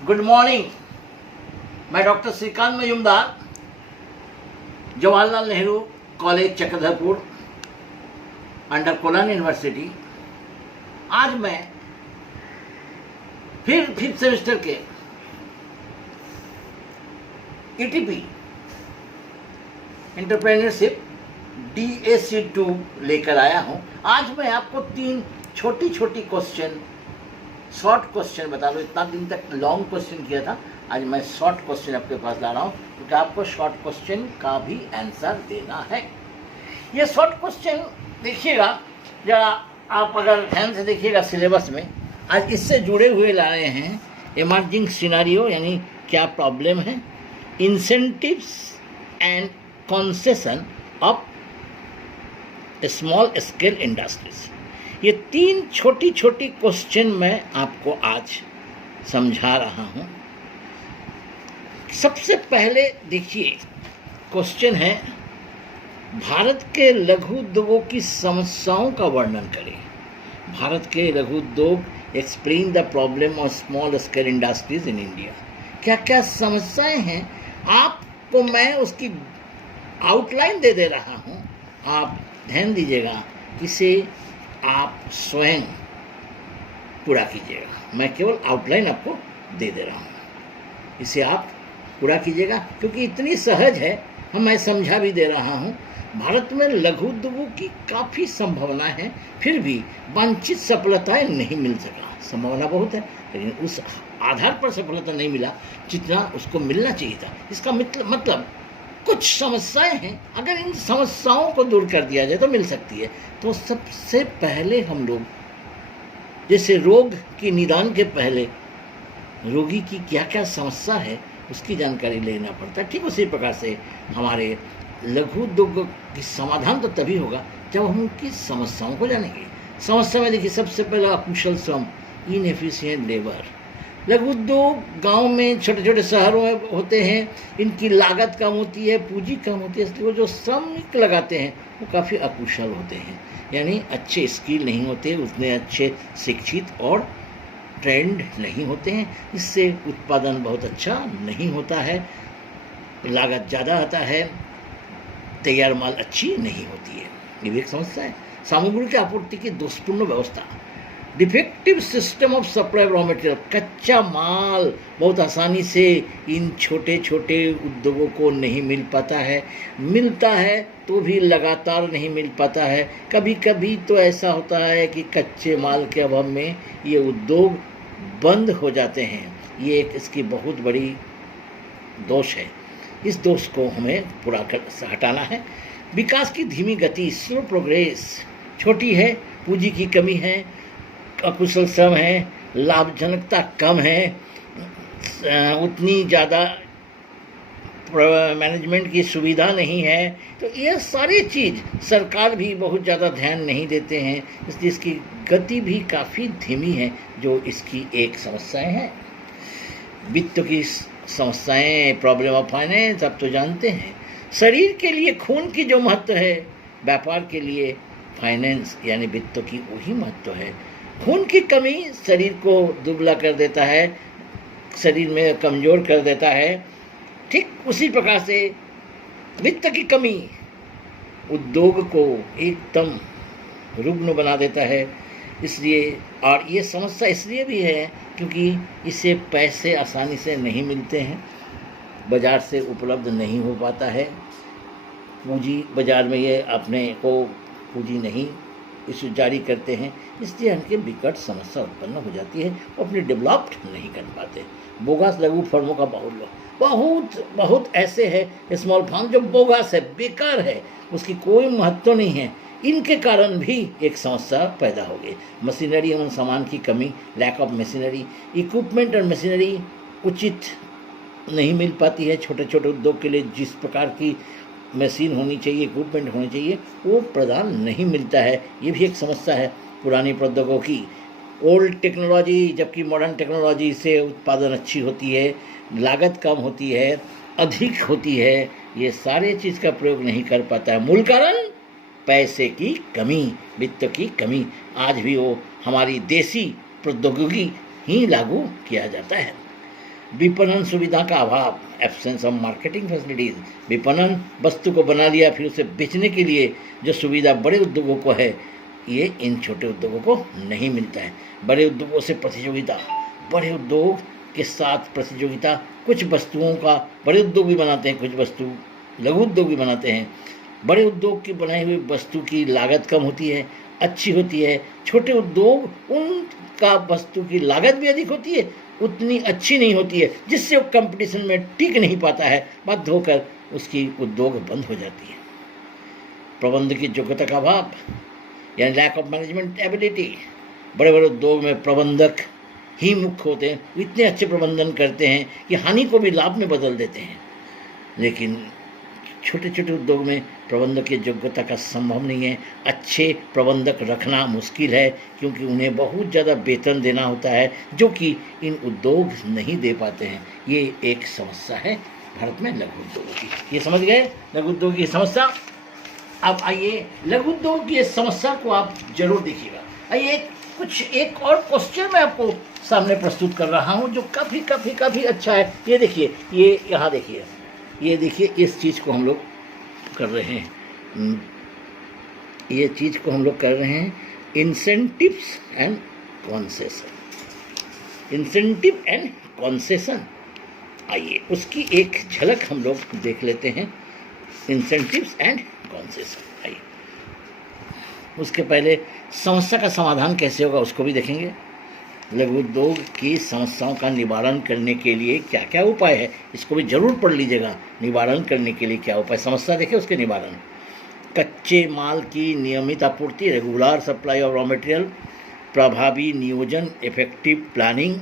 Good morning. मैं doctor Shrikant Majumdar, Jawaharlal Nehru college Chakradharpur under Kolhan university. आज मैं फिर फिफ्थ सेमेस्टर के ईटीपी एंटरप्रेन्योरशिप DAC2 लेकर आया हूं। आज मैं आपको 3 छोटी छोटी क्वेश्चन, शॉर्ट क्वेश्चन बता दो। इतना दिन तक लॉन्ग क्वेश्चन किया था, आज मैं शॉर्ट क्वेश्चन आपके पास ला रहा हूँ क्योंकि आपको शॉर्ट क्वेश्चन का भी आंसर देना है। ये शॉर्ट क्वेश्चन देखिएगा जरा, आप अगर ध्यान से देखिएगा सिलेबस में, आज इससे जुड़े हुए ला रहे हैं। इमर्जिंग सिनारियो यानी क्या प्रॉब्लम है, incentives and concession of small scale industries. ये 3 छोटी छोटी क्वेश्चन मैं आपको आज समझा रहा हूं। सबसे पहले देखिए, क्वेश्चन है भारत के लघु उद्योगों की समस्याओं का वर्णन करें। भारत के लघु उद्योग, explain the problem of small scale industries in India. क्या क्या समस्याएं हैं, आपको मैं उसकी आउटलाइन दे रहा हूं। आप ध्यान दीजिएगा, इसे आप स्वयं पूरा कीजिएगा। मैं केवल आउटलाइन आपको दे रहा हूँ, इसे आप पूरा कीजिएगा क्योंकि इतनी सहज है। मैं समझा भी दे रहा हूँ। भारत में लघु उद्योगों की काफ़ी संभावना है, फिर भी वांछित सफलताएं नहीं मिल सका। संभावना बहुत है लेकिन उस आधार पर सफलता नहीं मिला जितना उसको मिलना चाहिए था। इसका मतलब कुछ समस्याएं हैं, अगर इन समस्याओं को दूर कर दिया जाए तो मिल सकती है। तो सबसे पहले हम लोग, जैसे रोग की निदान के पहले रोगी की क्या क्या समस्या है उसकी जानकारी लेना पड़ता है, ठीक उसी प्रकार से हमारे लघु उद्योग की समाधान तो तभी होगा जब हम उनकी समस्याओं को जानेंगे। समस्या में देखिए, सबसे पहला अकुशल श्रम, इनएफिशिएंट लेबर। लघु उद्योग गाँव में, छोटे छोटे शहरों में होते हैं, इनकी लागत कम होती है, पूंजी कम होती है, इसलिए वो जो श्रमिक लगाते हैं वो काफ़ी अकुशल होते हैं, यानी अच्छे स्किल नहीं होते, उतने अच्छे शिक्षित और ट्रेंड नहीं होते हैं। इससे उत्पादन बहुत अच्छा नहीं होता है, लागत ज़्यादा आता है, तैयार माल अच्छी नहीं होती है। ये भी एक समस्या है। सामग्री की आपूर्ति की दोषपूर्ण व्यवस्था, defective system of supply raw material. कच्चा माल बहुत आसानी से इन छोटे छोटे उद्योगों को नहीं मिल पाता है, मिलता है तो भी लगातार नहीं मिल पाता है। कभी कभी तो ऐसा होता है कि कच्चे माल के अभाव में ये उद्योग बंद हो जाते हैं। ये एक इसकी बहुत बड़ी दोष है। इस दोष को हमें पूरा कर हटाना है। विकास की धीमी गति, स्लो प्रोग्रेस, छोटी है, पूंजी की कमी है, अकुशल श्रम है, लाभजनकता कम है, उतनी ज़्यादा मैनेजमेंट की सुविधा नहीं है। तो ये सारी चीज़ सरकार भी बहुत ज़्यादा ध्यान नहीं देते हैं, इसलिए इसकी गति भी काफ़ी धीमी है, जो इसकी एक समस्याएं हैं। वित्त की समस्याएं, प्रॉब्लम ऑफ फाइनेंस, आप तो जानते हैं। शरीर के लिए खून की जो महत्व है, व्यापार के लिए फाइनेंस यानी वित्त की वही महत्व है। खून की कमी शरीर को दुबला कर देता है, शरीर में कमज़ोर कर देता है। ठीक उसी प्रकार से वित्त की कमी उद्योग को एकदम रुग्ण बना देता है। इसलिए, और ये समस्या इसलिए भी है क्योंकि इससे पैसे आसानी से नहीं मिलते हैं, बाज़ार से उपलब्ध नहीं हो पाता है। पूंजी बाज़ार में ये अपने को पूंजी नहीं इसे जारी करते हैं, इसलिए उनके विकट समस्या उत्पन्न हो जाती है, वो अपने डेवलप्ड नहीं कर पाते। बोगस लघु फर्मों का बहुत ऐसे है स्मॉल फार्म जो बोगस है, बेकार है, उसकी कोई महत्व नहीं है। इनके कारण भी एक समस्या पैदा हो गई। मशीनरी एवं सामान की कमी, लैक ऑफ मशीनरी, इक्विपमेंट और मशीनरी उचित नहीं मिल पाती है। छोटे छोटे उद्योग के लिए जिस प्रकार की मशीन होनी चाहिए, इक्विपमेंट होनी चाहिए, वो प्रदान नहीं मिलता है। ये भी एक समस्या है। पुरानी प्रौद्योगिकी, ओल्ड टेक्नोलॉजी, जबकि मॉडर्न टेक्नोलॉजी से उत्पादन अच्छी होती है, लागत कम होती है, अधिक होती है, ये सारे चीज़ का प्रयोग नहीं कर पाता है। मूल कारण पैसे की कमी, वित्त की कमी। आज भी वो हमारी देसी प्रौद्योगिकी ही लागू किया जाता है। विपणन सुविधा का अभाव, एब्सेंस ऑफ मार्केटिंग फैसिलिटीज। विपणन, वस्तु को बना लिया फिर उसे बेचने के लिए जो सुविधा बड़े उद्योगों को है, ये इन छोटे उद्योगों को नहीं मिलता है। बड़े उद्योगों से प्रतियोगिता, बड़े उद्योग के साथ प्रतियोगिता। कुछ वस्तुओं का बड़े उद्योग भी बनाते हैं, कुछ वस्तु लघु उद्योग भी बनाते हैं। बड़े उद्योग की बनाई हुई वस्तु की लागत कम होती है, अच्छी होती है। छोटे उद्योग, उनका वस्तु की लागत भी अधिक होती है, उतनी अच्छी नहीं होती है, जिससे वो कंपटीशन में टिक नहीं पाता है, बाध्य होकर उसकी उद्योग बंद हो जाती है। प्रबंध की योग्यता का अभाव, यानी लैक ऑफ मैनेजमेंट एबिलिटी। बड़े बड़े उद्योग में प्रबंधक ही मुख्य होते हैं, इतने अच्छे प्रबंधन करते हैं कि हानि को भी लाभ में बदल देते हैं। लेकिन छोटे छोटे उद्योग में प्रबंधक की योग्यता का संभव नहीं है। अच्छे प्रबंधक रखना मुश्किल है, क्योंकि उन्हें बहुत ज़्यादा वेतन देना होता है, जो कि इन उद्योग नहीं दे पाते हैं। ये एक समस्या है भारत में लघु उद्योगों की। ये समझ गए लघु उद्योग की समस्या। अब आइए, लघु उद्योग की इस समस्या को आप जरूर देखिएगा। आइए एक और क्वेश्चन मैं आपको सामने प्रस्तुत कर रहा हूँ, जो काफ़ी अच्छा है। ये देखिए, ये यहाँ देखिए, ये देखिए, इस चीज़ को हम लोग कर रहे हैं, ये चीज़ को हम लोग कर रहे हैं incentives and concession. Incentive and concession, आइए उसकी एक झलक हम लोग देख लेते हैं। इंसेंटिव्स एंड कॉन्सेशन, आइए उसके पहले समस्या का समाधान कैसे होगा उसको भी देखेंगे। लघु उद्योग की समस्याओं का निवारण करने के लिए क्या क्या उपाय है, इसको भी जरूर पढ़ लीजिएगा। निवारण करने के लिए क्या उपाय, समस्या देखिए, उसके निवारण। कच्चे माल की नियमित आपूर्ति, regular supply of raw material, प्रभावी नियोजन, इफेक्टिव प्लानिंग,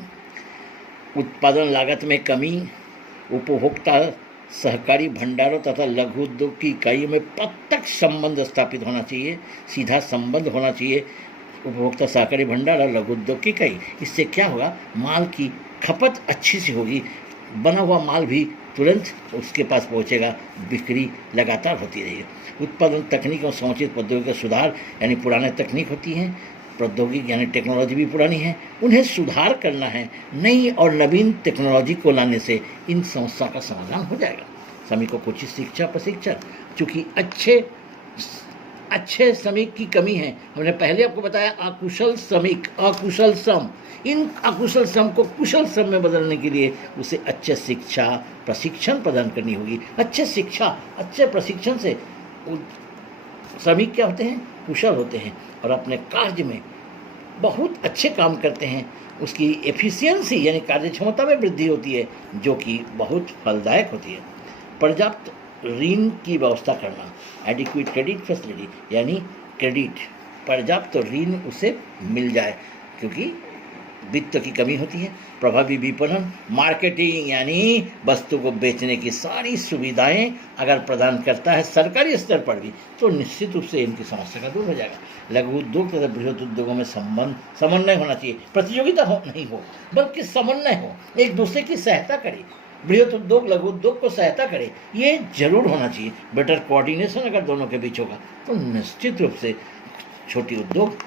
उत्पादन लागत में कमी, उपभोक्ता सहकारी भंडारों तथा लघु उद्योग की इकाइयों में प्रत्यक्ष संबंध स्थापित होना चाहिए, सीधा संबंध होना चाहिए उपभोक्ता सहकारी भंडार और लघु उद्योग की इकाई। इससे क्या होगा, माल की खपत अच्छी सी होगी, बना हुआ माल भी तुरंत उसके पास पहुंचेगा, बिक्री लगातार होती रहेगी। उत्पादन तकनीक और समुचित प्रौद्योगिकी का सुधार, यानी पुराने तकनीक होती हैं, प्रौद्योगिकी यानी टेक्नोलॉजी भी पुरानी है, उन्हें सुधार करना है। नई और नवीन टेक्नोलॉजी को लाने से इन समस्या का समाधान हो जाएगा। श्रमिकों को उचित शिक्षा प्रशिक्षण, चूँकि अच्छे श्रमिक की कमी है। हमने पहले आपको बताया अकुशल श्रमिक, अकुशल श्रम, इन अकुशल श्रम को कुशल श्रम में बदलने के लिए उसे अच्छे शिक्षा प्रशिक्षण प्रदान करनी होगी। अच्छे शिक्षा, अच्छे प्रशिक्षण से श्रमिक क्या होते हैं, कुशल होते हैं और अपने कार्य में बहुत अच्छे काम करते हैं। उसकी एफिशिएंसी यानी कार्यक्षमता में वृद्धि होती है, जो कि बहुत फलदायक होती है। पर्याप्त ऋण की व्यवस्था करना, एडिक्वेट क्रेडिट फैसिलिटी, यानी क्रेडिट, पर्याप्त ऋण उसे मिल जाए, क्योंकि वित्त की कमी होती है। प्रभावी विपणन, मार्केटिंग, यानी वस्तु को बेचने की सारी सुविधाएं अगर प्रदान करता है सरकारी स्तर पर भी, तो निश्चित रूप से इनकी समस्या का दूर हो जाएगा। लघु उद्योग तथा बृहद उद्योगों में समन्वय होना चाहिए। प्रतियोगिता नहीं हो, बल्कि समन्वय हो, एक दूसरे की सहायता करे। बृहद उद्योग लघु उद्योग को सहायता करे, ये जरूर होना चाहिए। बेटर कोऑर्डिनेशन अगर दोनों के बीच होगा, तो निश्चित रूप से छोटी उद्योग